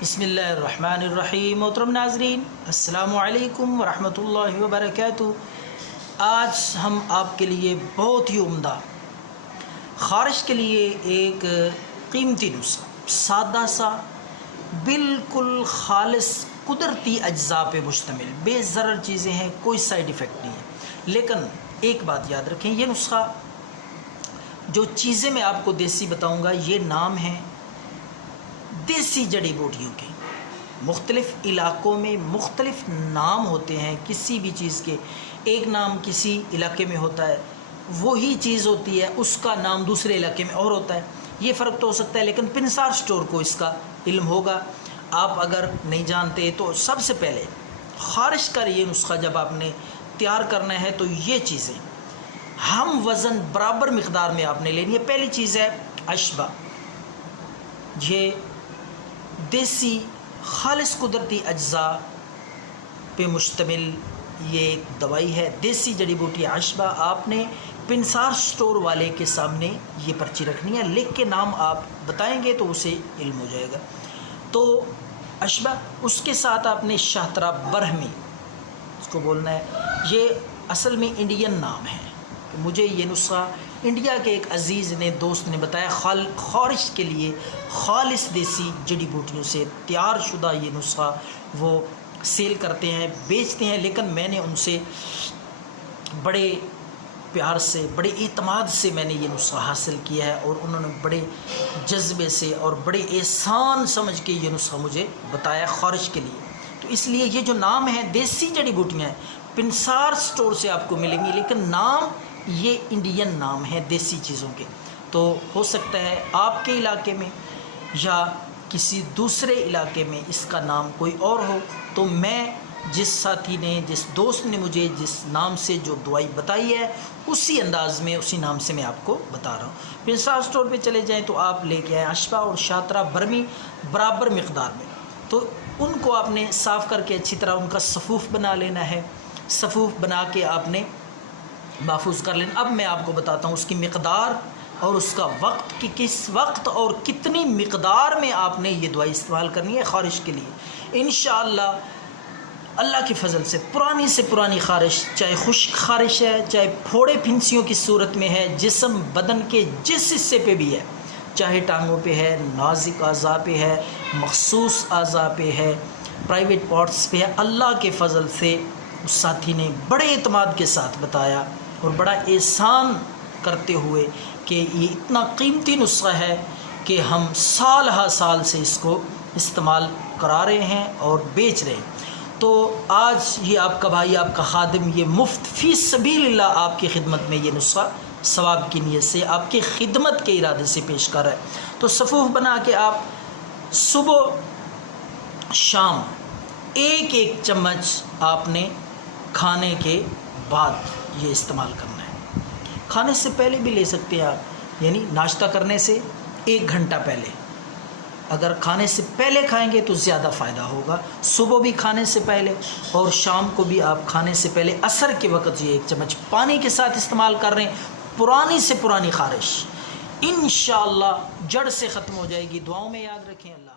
بسم اللہ الرحمن الرحیم۔ محترم ناظرین، السلام علیکم ورحمۃ اللہ وبرکاتہ۔ آج ہم آپ کے لیے بہت ہی عمدہ خارش کے لیے ایک قیمتی نسخہ، سادہ سا، بالکل خالص قدرتی اجزاء پہ مشتمل، بے ضرر چیزیں ہیں، کوئی سائیڈ ایفیکٹ نہیں ہے۔ لیکن ایک بات یاد رکھیں، یہ نسخہ جو چیزیں میں آپ کو دیسی بتاؤں گا، یہ نام ہیں دیسی جڑی بوٹیوں کے۔ مختلف علاقوں میں مختلف نام ہوتے ہیں کسی بھی چیز کے۔ ایک نام کسی علاقے میں ہوتا ہے، وہی چیز ہوتی ہے، اس کا نام دوسرے علاقے میں اور ہوتا ہے۔ یہ فرق تو ہو سکتا ہے، لیکن پنسار سٹور کو اس کا علم ہوگا۔ آپ اگر نہیں جانتے تو سب سے پہلے خارش کا یہ نسخہ جب آپ نے تیار کرنا ہے تو یہ چیزیں ہم وزن برابر مقدار میں آپ نے لینی ہے۔ پہلی چیز ہے اشبا۔ یہ دیسی خالص قدرتی اجزاء پہ مشتمل یہ ایک دوائی ہے، دیسی جڑی بوٹی اشبا۔ آپ نے پنسار سٹور والے کے سامنے یہ پرچی رکھنی ہے، لکھ کے نام آپ بتائیں گے تو اسے علم ہو جائے گا۔ تو اشبا، اس کے ساتھ آپ نے شاہترہ برہمی اس کو بولنا ہے۔ یہ اصل میں انڈین نام ہے، مجھے یہ نسخہ انڈیا کے ایک عزیز نے دوست نے بتایا، خارش کے لیے خالص دیسی جڑی بوٹیوں سے تیار شدہ یہ نسخہ وہ سیل کرتے ہیں، بیچتے ہیں۔ لیکن میں نے ان سے بڑے پیار سے، بڑے اعتماد سے میں نے یہ نسخہ حاصل کیا ہے، اور انہوں نے بڑے جذبے سے اور بڑے احسان سمجھ کے یہ نسخہ مجھے بتایا خارش کے لیے۔ تو اس لیے یہ جو نام ہے دیسی جڑی بوٹیاں ہیں، پنسار سٹور سے آپ کو ملیں گی، لیکن نام یہ انڈین نام ہے دیسی چیزوں کے۔ تو ہو سکتا ہے آپ کے علاقے میں یا کسی دوسرے علاقے میں اس کا نام کوئی اور ہو۔ تو میں جس ساتھی نے، جس دوست نے مجھے جس نام سے جو دوائی بتائی ہے، اسی انداز میں، اسی نام سے میں آپ کو بتا رہا ہوں۔ پنسار سٹور پہ چلے جائیں تو آپ لے کے آئیں اشبا اور شاہترہ برہمی برابر مقدار میں۔ تو ان کو آپ نے صاف کر کے اچھی طرح ان کا صفوف بنا لینا ہے۔ صفوف بنا کے آپ نے محفوظ کر لینا۔ اب میں آپ کو بتاتا ہوں اس کی مقدار اور اس کا وقت، کہ کس وقت اور کتنی مقدار میں آپ نے یہ دوائی استعمال کرنی ہے خارش کے لیے۔ انشاءاللہ اللہ کے فضل سے پرانی خارش، چاہے خشک خارش ہے، چاہے پھوڑے پھنسیوں کی صورت میں ہے، جسم بدن کے جس حصے پہ بھی ہے، چاہے ٹانگوں پہ ہے، نازک اعضاء پہ ہے، مخصوص اعضاء پہ ہے، پرائیویٹ پارٹس پہ ہے، اللہ کے فضل سے اس ساتھی نے بڑے اعتماد کے ساتھ بتایا اور بڑا احسان کرتے ہوئے کہ یہ اتنا قیمتی نسخہ ہے کہ ہم سال ہا سال سے اس کو استعمال کرا رہے ہیں اور بیچ رہے ہیں۔ تو آج یہ آپ کا بھائی، آپ کا خادم، یہ مفت فی سبیل اللہ آپ کی خدمت میں یہ نسخہ ثواب کی نیت سے، آپ کی خدمت کے ارادے سے پیش کر رہا ہے۔ تو صفوف بنا کے آپ صبح شام ایک چمچ آپ نے کھانے کے بعد یہ استعمال کرنا ہے۔ کھانے سے پہلے بھی لے سکتے ہیں آپ، یعنی ناشتہ کرنے سے 1 گھنٹہ پہلے۔ اگر کھانے سے پہلے کھائیں گے تو زیادہ فائدہ ہوگا۔ صبح بھی کھانے سے پہلے اور شام کو بھی آپ کھانے سے پہلے عصر کے وقت یہ 1 چمچ پانی کے ساتھ استعمال کر رہے ہیں۔ پرانی سے پرانی خارش انشاءاللہ جڑ سے ختم ہو جائے گی۔ دعاؤں میں یاد رکھیں۔ اللہ